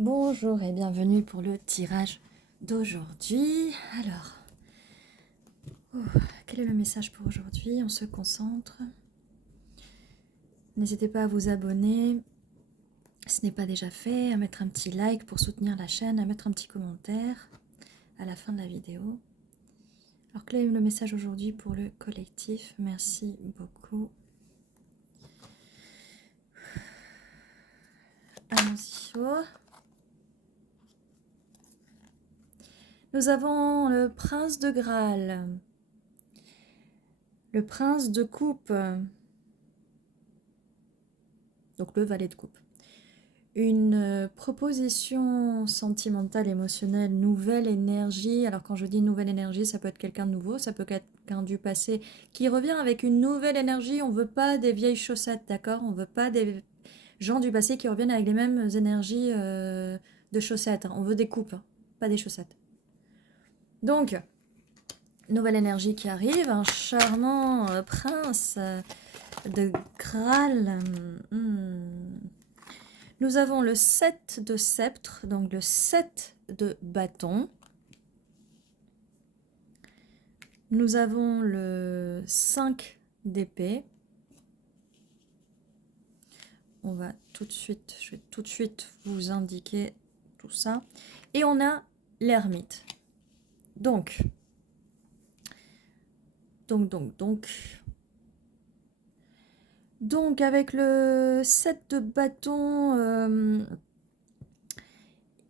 Bonjour et bienvenue pour le tirage d'aujourd'hui. Alors, quel est le message pour aujourd'hui? On se concentre. N'hésitez pas à vous abonner, si ce n'est pas déjà fait, à mettre un petit like pour soutenir la chaîne, à mettre un petit commentaire à la fin de la vidéo. Alors, quel est le message aujourd'hui pour le collectif? Merci beaucoup. Allons-y. Oh. Nous avons le prince de Graal, le prince de coupe, donc le valet de coupe. Une proposition sentimentale, émotionnelle, nouvelle énergie. Alors quand je dis nouvelle énergie, ça peut être quelqu'un de nouveau, ça peut être quelqu'un du passé qui revient avec une nouvelle énergie. On veut pas des vieilles chaussettes, d'accord? On veut pas des gens du passé qui reviennent avec les mêmes énergies de chaussettes. On veut des coupes, pas des chaussettes. Donc, nouvelle énergie qui arrive, un charmant prince de Graal. Nous avons le 7 de sceptre, donc le 7 de bâton. Nous avons le 5 d'épée. On va tout de suite, je vais tout de suite vous indiquer tout ça. Et on a l'ermite. Donc, avec le 7 de bâton,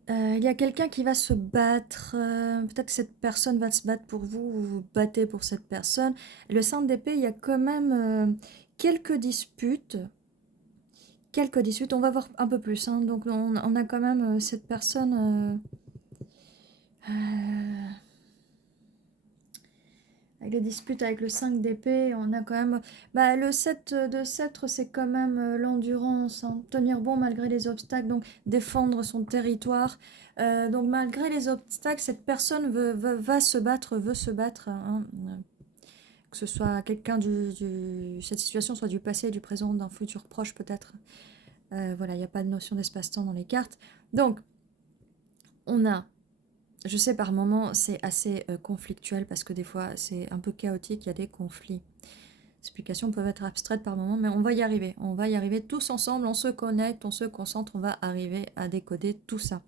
il y a quelqu'un qui va se battre. Peut-être que cette personne va se battre pour vous, vous vous battez pour cette personne. Le 5 d'épée, il y a quand même quelques disputes. On va voir un peu plus. Hein. Donc on a quand même cette personne... avec les disputes avec le 5 d'épée, on a quand même... le 7 de sceptre, c'est quand même l'endurance, hein, tenir bon malgré les obstacles, donc défendre son territoire. Donc malgré les obstacles, cette personne veut se battre. Hein, que ce soit quelqu'un cette situation soit du passé, du présent, d'un futur proche peut-être. Voilà, il n'y a pas de notion d'espace-temps dans les cartes. Donc, on a... Je sais par moments c'est assez conflictuel parce que des fois c'est un peu chaotique, il y a des conflits. Les explications peuvent être abstraites par moments, mais on va y arriver tous ensemble, on se connecte, on se concentre, on va arriver à décoder tout ça.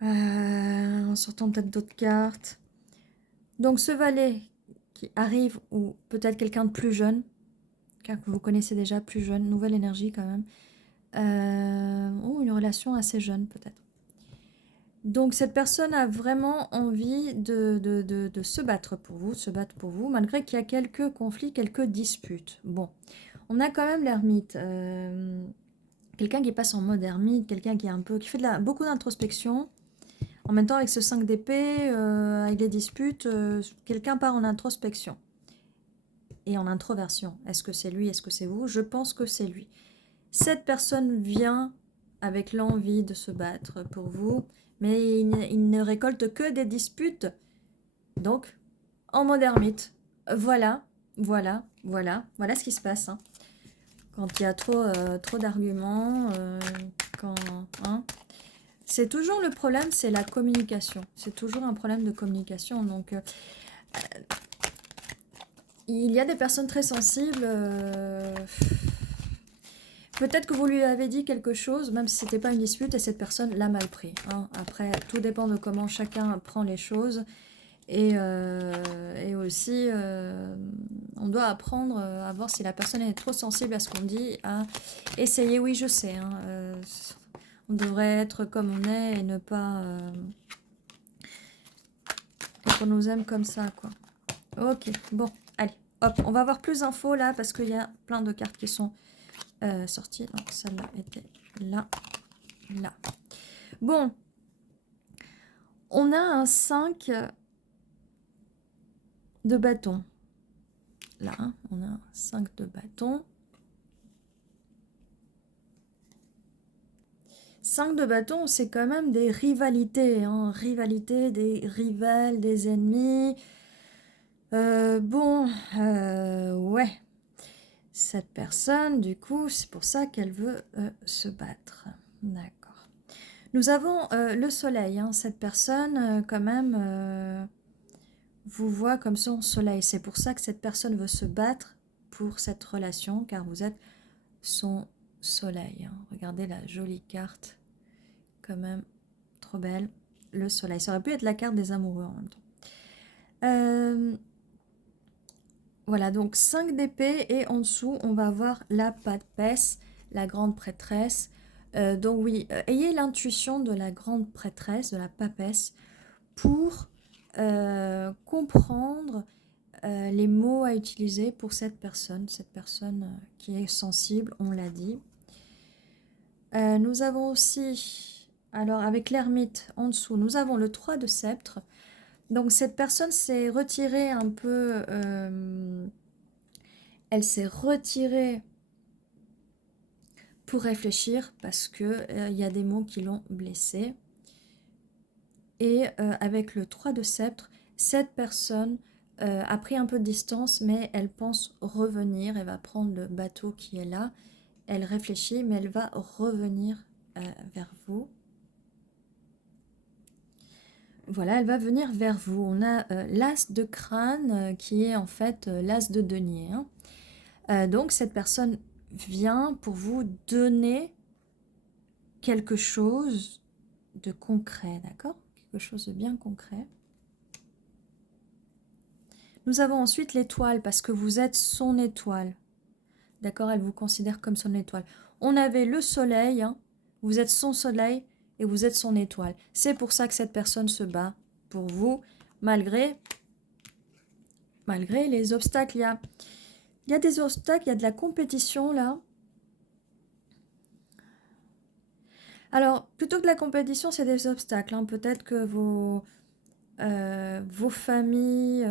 En sortant peut-être d'autres cartes. Donc ce valet qui arrive, ou peut-être quelqu'un de plus jeune, quelqu'un que vous connaissez déjà, plus jeune, nouvelle énergie quand même, ou une relation assez jeune peut-être. Donc cette personne a vraiment envie de se battre pour vous, malgré qu'il y a quelques conflits, quelques disputes. Bon, on a quand même l'ermite, quelqu'un qui passe en mode ermite, quelqu'un qui fait beaucoup d'introspection. En même temps, avec ce 5 d'épée, avec les disputes, quelqu'un part en introspection et en introversion. Est-ce que c'est lui, est-ce que c'est vous? Je pense que c'est lui. Cette personne vient avec l'envie de se battre pour vous, mais il ne récolte que des disputes. Donc, en mode ermite. Voilà ce qui se passe. Hein. Quand il y a trop d'arguments, hein. C'est toujours le problème, c'est la communication. C'est toujours un problème de communication. Donc, il y a des personnes très sensibles... Peut-être que vous lui avez dit quelque chose, même si ce n'était pas une dispute, et cette personne l'a mal pris. Hein. Après, tout dépend de comment chacun prend les choses. Et aussi, on doit apprendre à voir si la personne est trop sensible à ce qu'on dit, à essayer, oui, je sais. Hein, on devrait être comme on est et ne pas... et qu'on nous aime comme ça, quoi. Ok, bon, allez, hop, on va avoir plus d'infos là, parce qu'il y a plein de cartes qui sont... sortie, donc celle-là était là. Bon, on a un 5 de bâton. Là, hein, on a un 5 de bâton. 5 de bâton, c'est quand même des rivalités. Hein, rivalités, des rivales, des ennemis. Ouais. Cette personne, du coup, c'est pour ça qu'elle veut se battre. D'accord. Nous avons le soleil. Hein. Cette personne, quand même, vous voit comme son soleil. C'est pour ça que cette personne veut se battre pour cette relation, car vous êtes son soleil. Hein. Regardez la jolie carte, quand même, trop belle. Le soleil. Ça aurait pu être la carte des amoureux en même temps. Voilà, donc 5 d'épée et en dessous, on va avoir la papesse, la grande prêtresse. Donc oui, ayez l'intuition de la grande prêtresse, de la papesse, pour comprendre les mots à utiliser pour cette personne qui est sensible, on l'a dit. Nous avons aussi, alors avec l'ermite en dessous, nous avons le 3 de sceptre. Donc cette personne s'est retirée un peu, elle s'est retirée pour réfléchir parce que il y a des mots qui l'ont blessée. Et avec le 3 de sceptre, cette personne a pris un peu de distance, mais elle pense revenir. Elle va prendre le bateau qui est là. Elle réfléchit, mais elle va revenir vers vous. Voilà, elle va venir vers vous. On a l'as de crâne qui est en fait l'as de denier. Hein. Donc cette personne vient pour vous donner quelque chose de concret, d'accord? Quelque chose de bien concret. Nous avons ensuite l'étoile, parce que vous êtes son étoile. D'accord? Elle vous considère comme son étoile. On avait le soleil, hein, vous êtes son soleil et vous êtes son étoile. C'est pour ça que cette personne se bat pour vous, malgré les obstacles. Il y a des obstacles, il y a de la compétition là. Alors, plutôt que de la compétition, c'est des obstacles. Hein. Peut-être que vos familles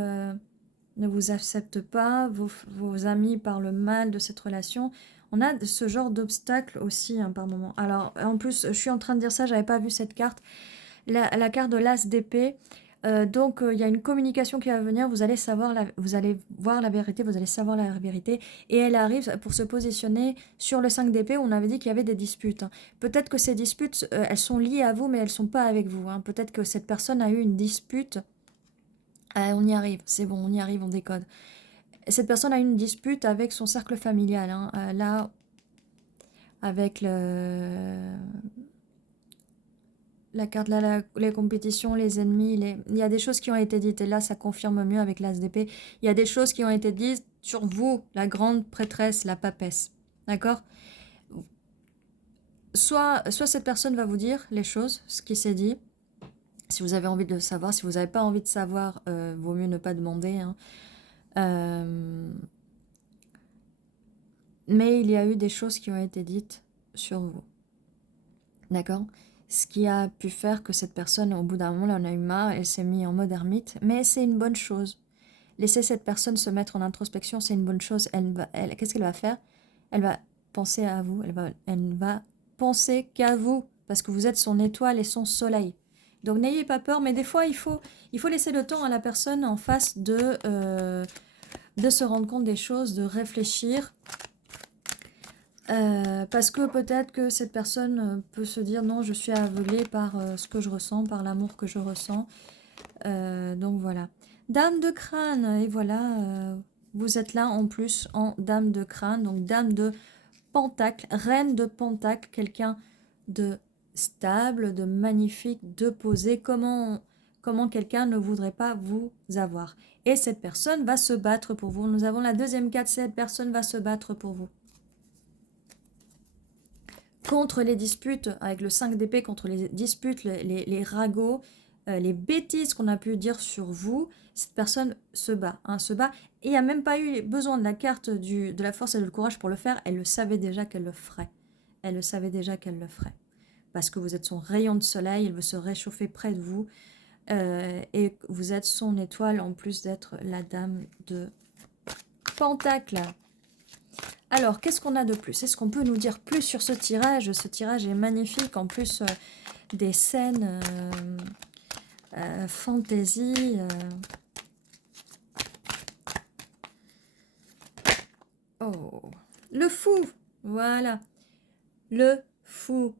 ne vous acceptent pas, vos amis parlent mal de cette relation. On a ce genre d'obstacles aussi hein, par moment. Alors, en plus, je suis en train de dire ça, j'avais pas vu cette carte. La carte de l'as d'épée. Donc, il y a une communication qui va venir, vous allez voir la vérité, vous allez savoir la vérité. Et elle arrive pour se positionner sur le 5 d'épée où on avait dit qu'il y avait des disputes. Hein. Peut-être que ces disputes, elles sont liées à vous, mais elles ne sont pas avec vous. Hein. Peut-être que cette personne a eu une dispute. On y arrive, c'est bon, on y arrive, on décode. Cette personne a eu une dispute avec son cercle familial. Hein. Là, avec la carte, là, les compétitions, les ennemis, il y a des choses qui ont été dites. Et là, ça confirme mieux avec l'as d'épée. Il y a des choses qui ont été dites sur vous, la grande prêtresse, la papesse. D'accord? Soit cette personne va vous dire les choses, ce qui s'est dit. Si vous avez envie de le savoir, si vous n'avez pas envie de savoir, vaut mieux ne pas demander. Hein. Mais il y a eu des choses qui ont été dites sur vous. D'accord? Ce qui a pu faire que cette personne, au bout d'un moment, elle en a eu marre, elle s'est mise en mode ermite. Mais c'est une bonne chose. Laisser cette personne se mettre en introspection, c'est une bonne chose. Qu'est-ce qu'elle va faire? Elle va penser à vous. Elle va penser qu'à vous. Parce que vous êtes son étoile et son soleil. Donc n'ayez pas peur, mais des fois, il faut laisser le temps à la personne en face de se rendre compte des choses, de réfléchir. Parce que peut-être que cette personne peut se dire non, je suis aveuglée par ce que je ressens, par l'amour que je ressens. Donc voilà. Dame de crâne, et voilà, vous êtes là en plus en dame de crâne, donc dame de pentacle, reine de pentacle, quelqu'un de stable, de magnifique, de posé. Comment quelqu'un ne voudrait pas vous avoir? Et cette personne va se battre pour vous. Nous avons la deuxième carte, cette personne va se battre pour vous. Contre les disputes, avec le 5 d'épée, contre les disputes, les ragots, les bêtises qu'on a pu dire sur vous, cette personne se bat. Hein, se bat. Et il n'y a même pas eu besoin de la carte de la force et du courage pour le faire. Elle le savait déjà qu'elle le ferait. Elle le savait déjà qu'elle le ferait. Parce que vous êtes son rayon de soleil, elle veut se réchauffer près de vous. Et vous êtes son étoile, en plus d'être la dame de Pentacle. Alors, qu'est-ce qu'on a de plus? Est-ce qu'on peut nous dire plus sur ce tirage? Ce tirage est magnifique, en plus des scènes fantasy. Oh, le fou, voilà, le fou.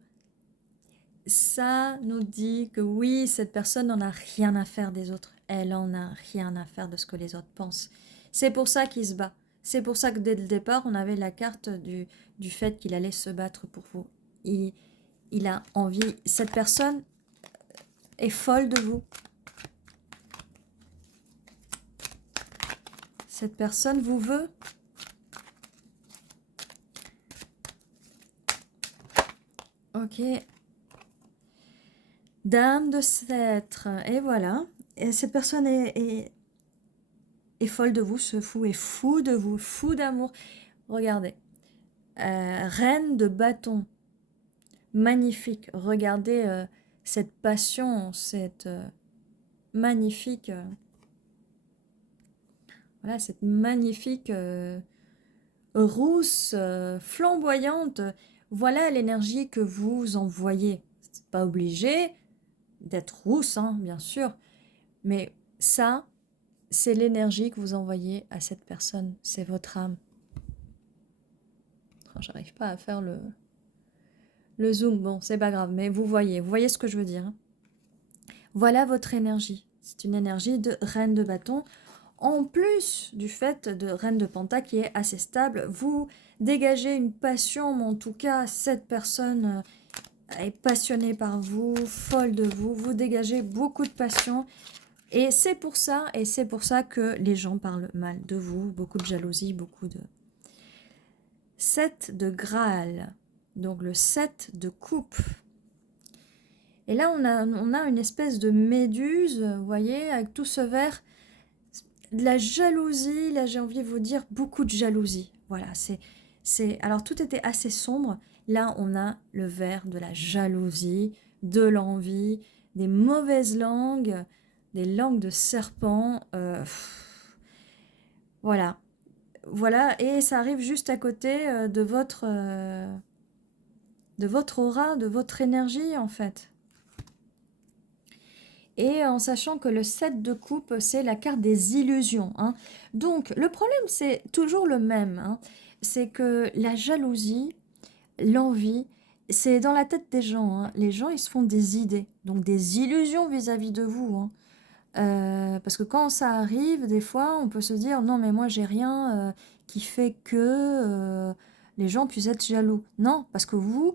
Ça nous dit que oui, cette personne n'en a rien à faire des autres. Elle en a rien à faire de ce que les autres pensent. C'est pour ça qu'il se bat. C'est pour ça que dès le départ, on avait la carte du fait qu'il allait se battre pour vous. Il a envie. Cette personne est folle de vous. Cette personne vous veut. Ok. Dame de sceptre. Et voilà. Et cette personne est folle de vous. Ce fou est fou de vous. Fou d'amour. Regardez. Reine de bâton. Magnifique. Regardez cette passion, cette magnifique... voilà, cette magnifique rousse, flamboyante. Voilà l'énergie que vous envoyez. C'est pas obligé d'être rousse, hein, bien sûr. Mais ça, c'est l'énergie que vous envoyez à cette personne. C'est votre âme. Oh, j'arrive pas à faire le zoom. Bon, c'est pas grave, mais vous voyez ce que je veux dire. Hein. Voilà votre énergie. C'est une énergie de reine de bâton. En plus du fait de reine de pentacle qui est assez stable, vous dégagez une passion, mais en tout cas, cette personne est passionnée par vous, folle de vous. Vous dégagez beaucoup de passion. Et c'est pour ça que les gens parlent mal de vous. Beaucoup de jalousie, beaucoup de... 7 de Graal. Donc le 7 de coupe. Et là, on a une espèce de méduse, vous voyez, avec tout ce vert. De la jalousie, là j'ai envie de vous dire beaucoup de jalousie. Voilà, alors tout était assez sombre. Là, on a le vert de la jalousie, de l'envie, des mauvaises langues, des langues de serpent. Voilà. Voilà, et ça arrive juste à côté de votre aura, de votre énergie en fait. Et en sachant que le 7 de coupe, c'est la carte des illusions. Hein. Donc, le problème, c'est toujours le même. Hein. C'est que la jalousie, l'envie, c'est dans la tête des gens. Hein. Les gens, ils se font des idées, donc des illusions vis-à-vis de vous. Hein. Parce que quand ça arrive, des fois, on peut se dire, non, mais moi, j'ai rien qui fait que les gens puissent être jaloux. Non, parce que vous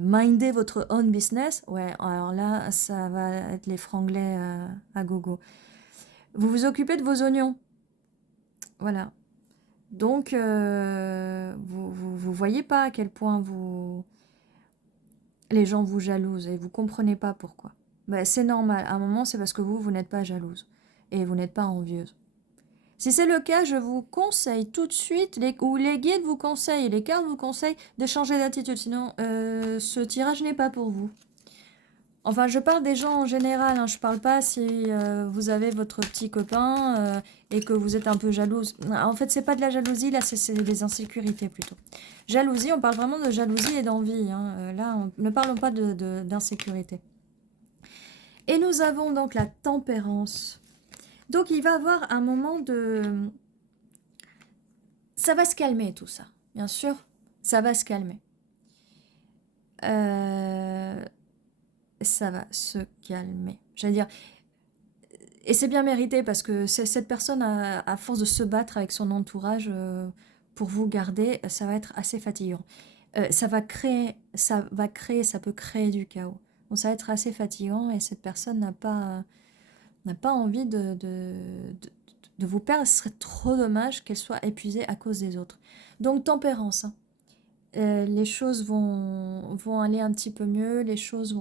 mindez votre own business, ouais, alors là, ça va être les franglais à gogo. Vous vous occupez de vos oignons. Voilà. Donc, vous voyez pas à quel point les gens vous jalousent et vous comprenez pas pourquoi. Ben, c'est normal. À un moment, c'est parce que vous n'êtes pas jalouse et vous n'êtes pas envieuse. Si c'est le cas, je vous conseille tout de suite, ou les guides vous conseillent, les cartes vous conseillent de changer d'attitude. Sinon, ce tirage n'est pas pour vous. Enfin, je parle des gens en général. Hein, je parle pas si vous avez votre petit copain et que vous êtes un peu jalouse. En fait, c'est pas de la jalousie, là, c'est des insécurités plutôt. Jalousie, on parle vraiment de jalousie et d'envie. Hein. Là, ne parlons pas d'insécurité. Et nous avons donc la tempérance. Donc, il va avoir un moment de... Ça va se calmer tout ça, bien sûr. Ça va se calmer. Ça va se calmer. J'allais dire... Et c'est bien mérité parce que cette personne, à force de se battre avec son entourage pour vous garder, ça va être assez fatigant. Ça peut créer du chaos. Donc ça va être assez fatigant et cette personne n'a pas envie de vous perdre. Ce serait trop dommage qu'elle soit épuisée à cause des autres. Donc tempérance. Hein. Les choses vont aller un petit peu mieux. Les choses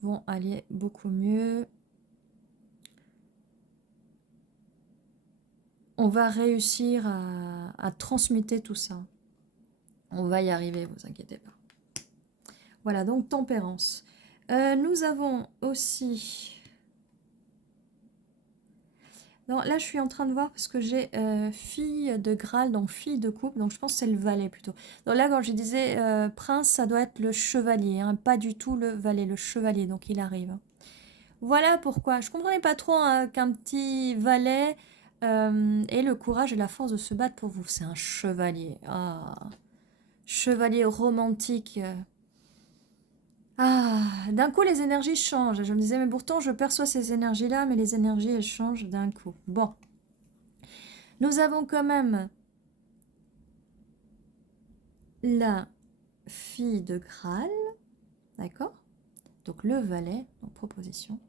vont aller beaucoup mieux. On va réussir à transmuter tout ça. On va y arriver, vous inquiétez pas. Voilà, donc tempérance. Nous avons aussi... Non, là, je suis en train de voir parce que j'ai fille de Graal, donc fille de coupe, donc je pense que c'est le valet plutôt. Donc là, quand je disais prince, ça doit être le chevalier, hein, pas du tout le valet, le chevalier, donc il arrive. Voilà pourquoi. Je comprenais pas trop hein, qu'un petit valet et le courage et la force de se battre pour vous. C'est un chevalier. Ah, chevalier romantique. Ah, d'un coup, les énergies changent. Je me disais, mais pourtant, je perçois ces énergies-là, mais les énergies, elles changent d'un coup. Bon, nous avons quand même la fille de Graal, d'accord? Donc le valet, donc proposition.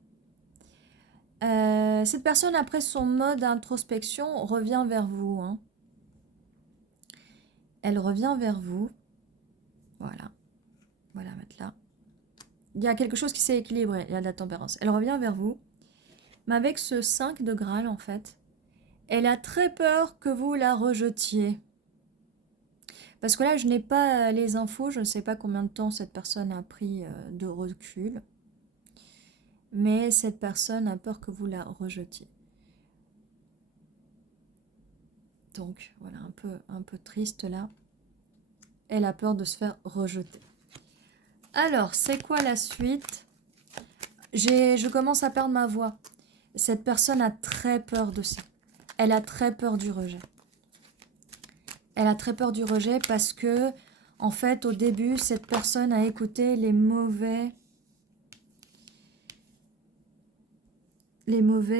Cette personne, après son mode introspection, revient vers vous. Hein. Elle revient vers vous. Voilà. Voilà, mettre là. Il y a quelque chose qui s'est équilibré. Il y a de la tempérance. Elle revient vers vous. Mais avec ce 5 de Graal, en fait, elle a très peur que vous la rejetiez. Parce que là, je n'ai pas les infos. Je ne sais pas combien de temps cette personne a pris de recul. Mais cette personne a peur que vous la rejetiez. Donc, voilà, un peu triste là. Elle a peur de se faire rejeter. Alors, c'est quoi la suite? Je commence à perdre ma voix. Cette personne a très peur de ça. Elle a très peur du rejet. Elle a très peur du rejet parce que, en fait, au début, cette personne a écouté les mauvais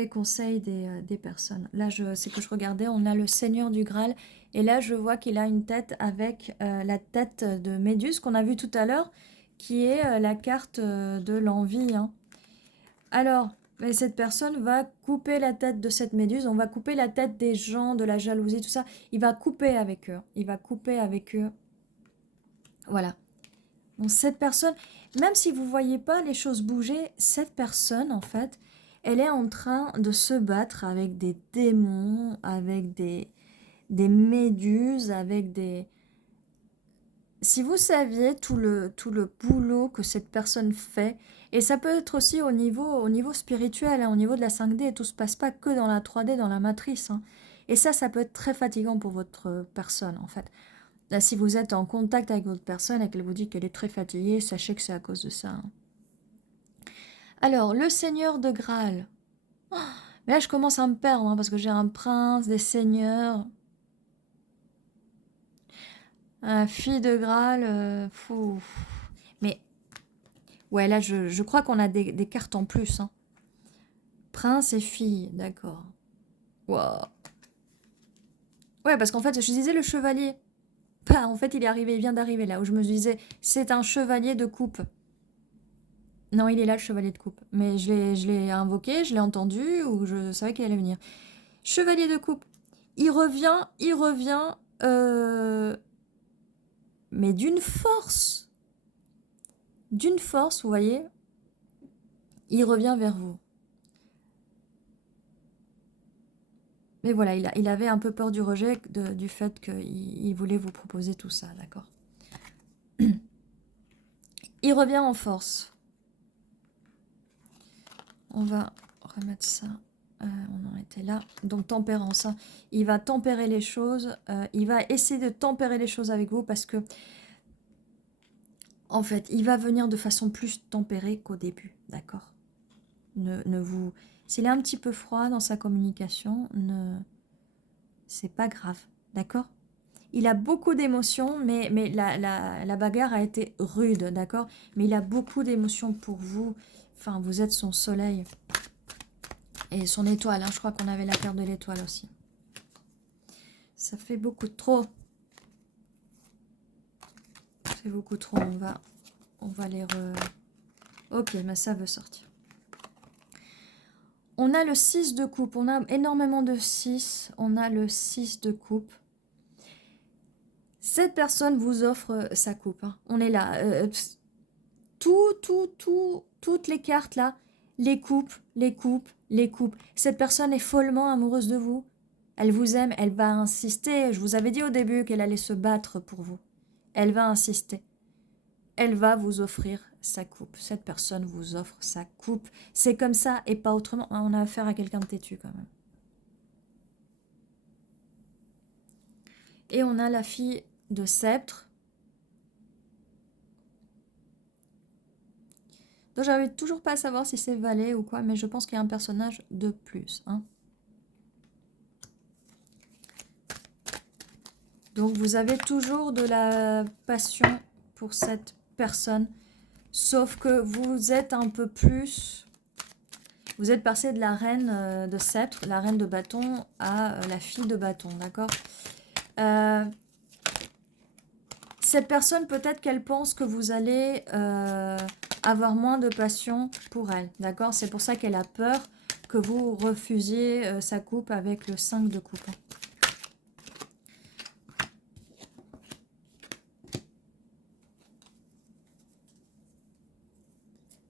conseils des personnes. Là, c'est que je regardais, on a le Seigneur du Graal. Et là, je vois qu'il a une tête avec la tête de Méduse qu'on a vue tout à l'heure, qui est la carte de l'envie. Hein. Alors, mais cette personne va couper la tête de cette méduse, on va couper la tête des gens, de la jalousie, tout ça. Il va couper avec eux. Il va couper avec eux. Voilà. Donc cette personne, même si vous ne voyez pas les choses bouger, cette personne, en fait, elle est en train de se battre avec des démons, avec des méduses, avec des... Si vous saviez tout le boulot que cette personne fait, et ça peut être aussi au niveau spirituel, hein, au niveau de la 5D, et tout se passe pas que dans la 3D, dans la matrice. Hein. Et ça peut être très fatigant pour votre personne, en fait. Là, si vous êtes en contact avec votre personne et qu'elle vous dit qu'elle est très fatiguée, sachez que c'est à cause de ça. Hein. Alors, le Seigneur de Graal. Oh, mais là, je commence à me perdre, hein, parce que j'ai un prince, des seigneurs... Fille de Graal, fou. Mais ouais, là, je crois qu'on a des cartes en plus. Hein. Prince et fille, d'accord. Wow. Ouais, parce qu'en fait, je disais le chevalier. Bah, en fait, il est arrivé, il vient d'arriver là où je me disais, c'est un chevalier de coupe. Non, il est là, le chevalier de coupe. Mais je l'ai invoqué, je l'ai entendu, ou je savais qu'il allait venir. Chevalier de coupe. Il revient, mais d'une force. D'une force, vous voyez. Il revient vers vous. Mais voilà, il avait un peu peur du rejet, du fait qu'il voulait vous proposer tout ça, d'accord? Il revient en force. On va remettre ça. On en était là. Donc tempérance. Hein. Il va tempérer les choses. Il va essayer de tempérer les choses avec vous parce que, en fait, il va venir de façon plus tempérée qu'au début, d'accord? S'il est un petit peu froid dans sa communication, c'est pas grave, d'accord? Il a beaucoup d'émotions, mais la bagarre a été rude, d'accord? Mais il a beaucoup d'émotions pour vous. Enfin, vous êtes son soleil. Et son étoile, hein. Je crois qu'on avait la carte de l'étoile aussi. Ça fait beaucoup trop. Ça fait beaucoup trop. On va les Ok, mais ça veut sortir. On a le 6 de coupe. On a énormément de 6. On a le 6 de coupe. Cette personne vous offre sa coupe. Hein. On est là. Toutes les cartes là, les coupes. Cette personne est follement amoureuse de vous. Elle vous aime, elle va insister. Je vous avais dit au début qu'elle allait se battre pour vous. Elle va insister. Elle va vous offrir sa coupe. Cette personne vous offre sa coupe. C'est comme ça et pas autrement. On a affaire à quelqu'un de têtu quand même. Et on a la fille de sceptre. Donc j'arrive toujours pas à savoir si c'est valet ou quoi, mais je pense qu'il y a un personnage de plus. Hein. Donc vous avez toujours de la passion pour cette personne, sauf que vous êtes un peu plus... Vous êtes passé de la reine de sceptre, la reine de bâton, à la fille de bâton, d'accord? Cette personne, peut-être qu'elle pense que vous allez avoir moins de passion pour elle, d'accord? C'est pour ça qu'elle a peur que vous refusiez sa coupe avec le 5 de coupe.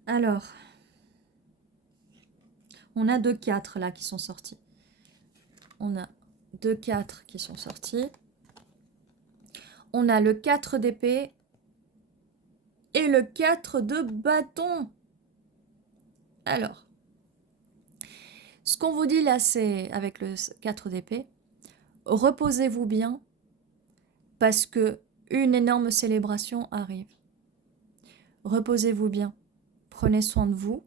Alors, on a 2 4 là qui sont sortis. On a 2 4 qui sont sortis. On a le 4 d'épée et le 4 de bâton. Alors, ce qu'on vous dit là, c'est avec le 4 d'épée, reposez-vous bien parce que une énorme célébration arrive. Reposez-vous bien, prenez soin de vous.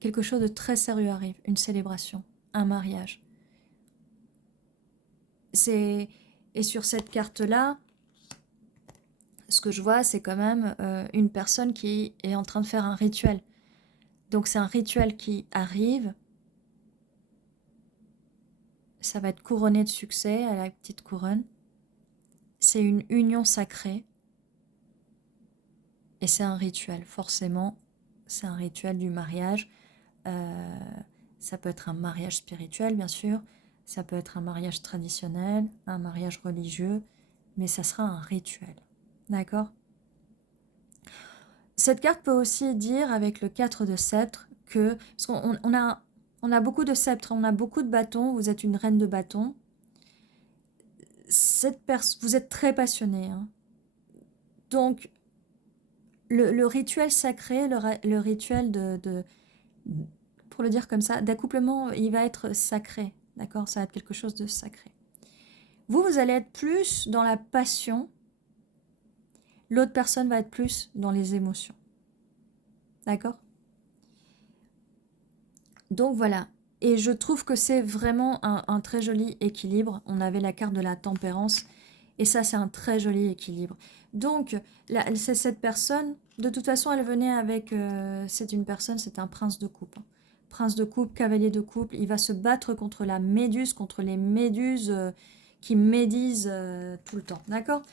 Quelque chose de très sérieux arrive, une célébration, un mariage. Et sur cette carte-là, ce que je vois, c'est quand même une personne qui est en train de faire un rituel. Donc c'est un rituel qui arrive. Ça va être couronné de succès à la petite couronne. C'est une union sacrée. Et c'est un rituel, forcément. C'est un rituel du mariage. Ça peut être un mariage spirituel, bien sûr. Ça peut être un mariage traditionnel, un mariage religieux. Mais ça sera un rituel. D'accord? Cette carte peut aussi dire, avec le 4 de sceptre, que... Parce qu'on on a beaucoup de sceptres, on a beaucoup de bâtons. Vous êtes une reine de bâtons. Vous êtes très passionné. Hein. Donc, le rituel sacré, le rituel pour le dire comme ça, d'accouplement, il va être sacré. D'accord? Ça va être quelque chose de sacré. Vous allez être plus dans la passion. L'autre personne va être plus dans les émotions. D'accord? Donc voilà. Et je trouve que c'est vraiment un très joli équilibre. On avait la carte de la tempérance. Et ça, c'est un très joli équilibre. Donc, c'est cette personne, de toute façon, elle venait avec... c'est une personne, c'est un prince de coupe. Hein. Prince de coupe, cavalier de coupe. Il va se battre contre la méduse, contre les méduses qui médisent tout le temps. D'accord?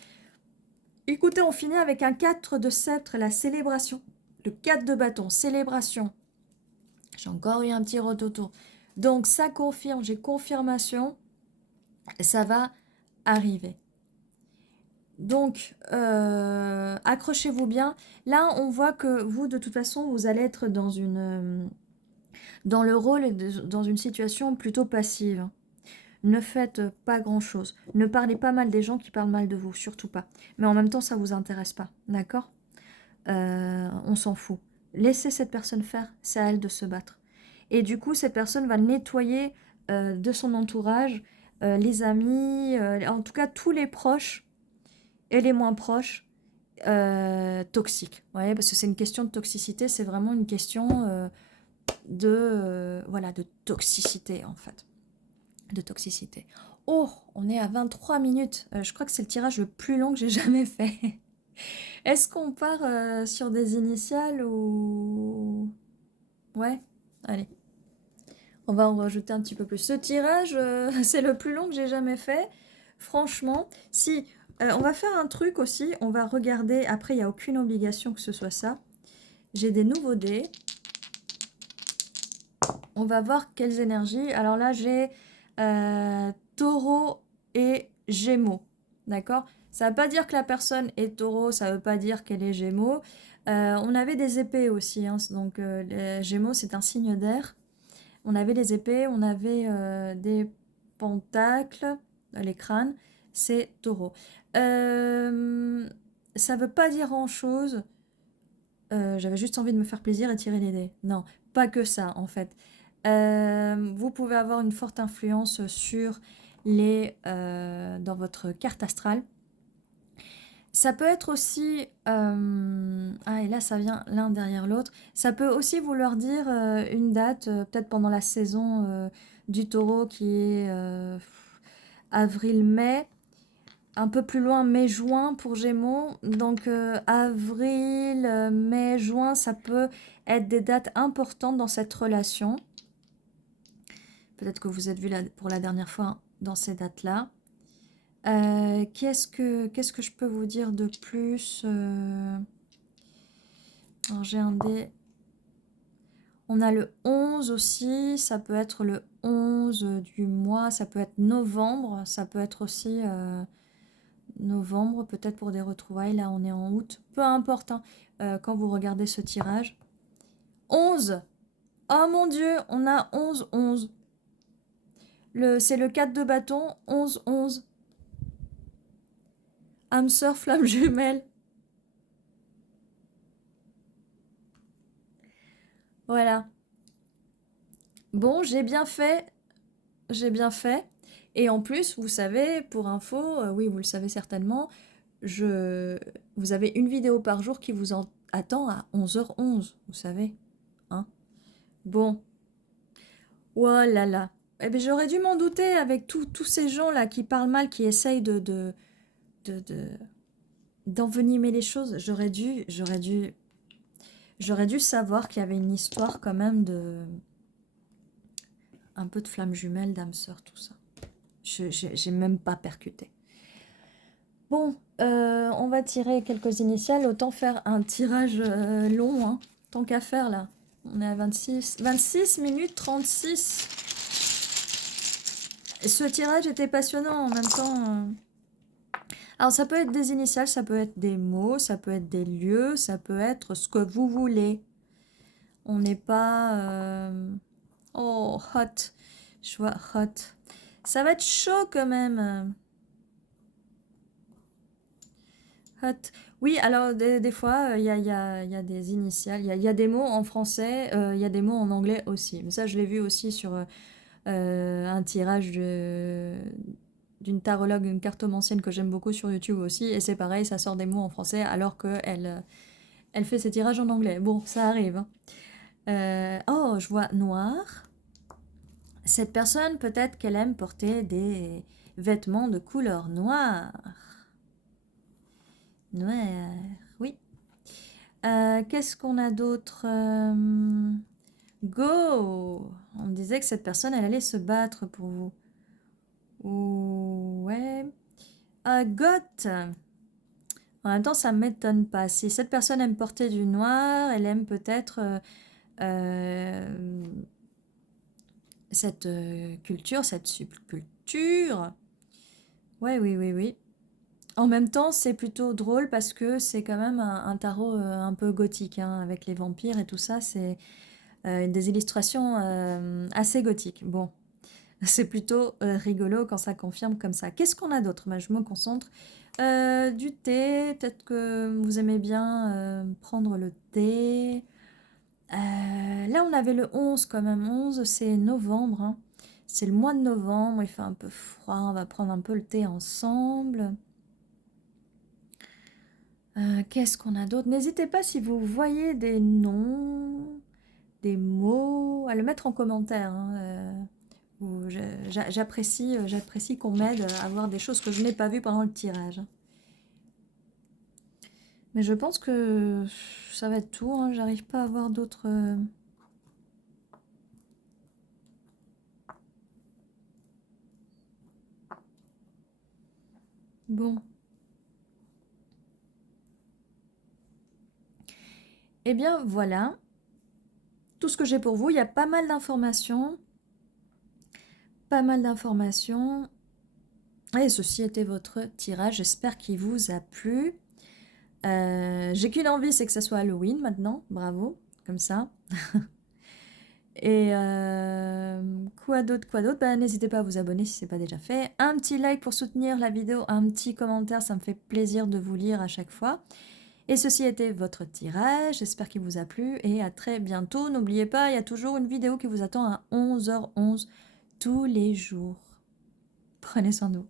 Écoutez, on finit avec un 4 de sceptre, la célébration. Le 4 de bâton, célébration. J'ai encore eu un petit rototo. Donc, ça confirme, j'ai confirmation. Ça va arriver. Donc, accrochez-vous bien. Là, on voit que vous, de toute façon, vous allez être dans dans le rôle et dans une situation plutôt passive. Ne faites pas grand-chose. Ne parlez pas mal des gens qui parlent mal de vous, surtout pas. Mais en même temps, ça ne vous intéresse pas, d'accord? On s'en fout. Laissez cette personne faire, c'est à elle de se battre. Et du coup, cette personne va nettoyer de son entourage les amis, en tout cas tous les proches et les moins proches toxiques. Ouais, parce que c'est une question de toxicité, c'est vraiment une question voilà, de toxicité en fait. De toxicité. Oh, on est à 23 minutes. Je crois que c'est le tirage le plus long que j'ai jamais fait. Est-ce qu'on part sur des initiales ou... Ouais, allez. On va en rajouter un petit peu plus. Ce tirage, c'est le plus long que j'ai jamais fait. Franchement, si... on va faire un truc aussi. On va regarder... Après, il n'y a aucune obligation que ce soit ça. J'ai des nouveaux dés. On va voir quelles énergies. Alors là, j'ai Taureau et Gémeaux. D'accord? Ça ne veut pas dire que la personne est Taureau, ça ne veut pas dire qu'elle est Gémeaux. On avait des épées aussi. Hein, donc, les Gémeaux, c'est un signe d'air. On avait les épées, on avait des pentacles, les crânes. C'est Taureau. Ça ne veut pas dire grand-chose. J'avais juste envie de me faire plaisir et tirer les dés. Non, pas que ça, en fait. Vous pouvez avoir une forte influence sur dans votre carte astrale. Ça peut être aussi... ah, et là, ça vient l'un derrière l'autre. Ça peut aussi vouloir dire une date, peut-être pendant la saison du taureau qui est avril-mai. Un peu plus loin, mai-juin pour Gémeaux. Donc avril, mai, juin, ça peut être des dates importantes dans cette relation. Peut-être que vous êtes vu pour la dernière fois dans ces dates-là. Qu'est-ce que je peux vous dire de plus Alors j'ai un dé. On a le 11 aussi, ça peut être le 11 du mois, ça peut être novembre, ça peut être aussi novembre, peut-être pour des retrouvailles, là on est en août, peu importe, hein, quand vous regardez ce tirage. 11. Oh mon Dieu, on a 11, 11. C'est le 4 de bâton, 11, 11. Âme sœur, flamme jumelle. Voilà. Bon, j'ai bien fait. J'ai bien fait. Et en plus, vous savez, pour info, oui, vous le savez certainement, vous avez une vidéo par jour qui vous attend à 11h11, vous savez. Hein? Bon. Oh là là. Eh bien, j'aurais dû m'en douter avec tous ces gens-là qui parlent mal, qui essayent de- d'envenimer les choses. J'aurais dû savoir qu'il y avait une histoire quand même un peu de flamme jumelle, d'âme sœur, tout ça. J'ai même pas percuté. Bon, on va tirer quelques initiales. Autant faire un tirage long, hein, tant qu'à faire là. On est à 26 minutes 36. Ce tirage était passionnant en même temps. Alors ça peut être des initiales, ça peut être des mots, ça peut être des lieux, ça peut être ce que vous voulez. On n'est pas... Oh, hot. Je vois hot. Ça va être chaud quand même. Hot. Oui, alors des fois, il y a des initiales, il y a des mots en français, il y a des mots en anglais aussi. Mais ça, je l'ai vu aussi sur un tirage d'une tarologue, une cartomancienne que j'aime beaucoup sur YouTube aussi. Et c'est pareil, ça sort des mots en français alors qu'elle elle fait ses tirages en anglais. Bon, ça arrive. Hein. Oh, je vois noir. Cette personne, peut-être qu'elle aime porter des vêtements de couleur noire. Noir, oui. Qu'est-ce qu'on a d'autre Go. On me disait que cette personne, elle allait se battre pour vous. Ouais. Got. En même temps, ça ne m'étonne pas. Si cette personne aime porter du noir, elle aime peut-être cette culture, cette subculture. Ouais, oui, oui, oui. En même temps, c'est plutôt drôle parce que c'est quand même un tarot un peu gothique, hein, avec les vampires et tout ça. C'est des illustrations assez gothiques. Bon, c'est plutôt rigolo quand ça confirme comme ça. Qu'est-ce qu'on a d'autre? Je me concentre. Du thé, peut-être que vous aimez bien prendre le thé. Là, on avait le 11 quand même. 11, c'est novembre. Hein. C'est le mois de novembre, il fait un peu froid. On va prendre un peu le thé ensemble. Qu'est-ce qu'on a d'autre? N'hésitez pas si vous voyez des noms, des mots, à le mettre en commentaire. Hein, j'apprécie qu'on m'aide à voir des choses que je n'ai pas vues pendant le tirage. Mais je pense que ça va être tout. Hein, j'arrive pas à voir d'autres... Bon. Eh bien, voilà. Tout ce que j'ai pour vous. Il y a pas mal d'informations. Pas mal d'informations. Et ceci était votre tirage. J'espère qu'il vous a plu. J'ai qu'une envie, c'est que ça soit Halloween maintenant. Bravo. Comme ça. Et quoi d'autre, n'hésitez pas à vous abonner si ce n'est pas déjà fait. Un petit like pour soutenir la vidéo, un petit commentaire, ça me fait plaisir de vous lire à chaque fois. Et ceci était votre tirage, j'espère qu'il vous a plu et à très bientôt. N'oubliez pas, il y a toujours une vidéo qui vous attend à 11h11 tous les jours. Prenez soin de vous.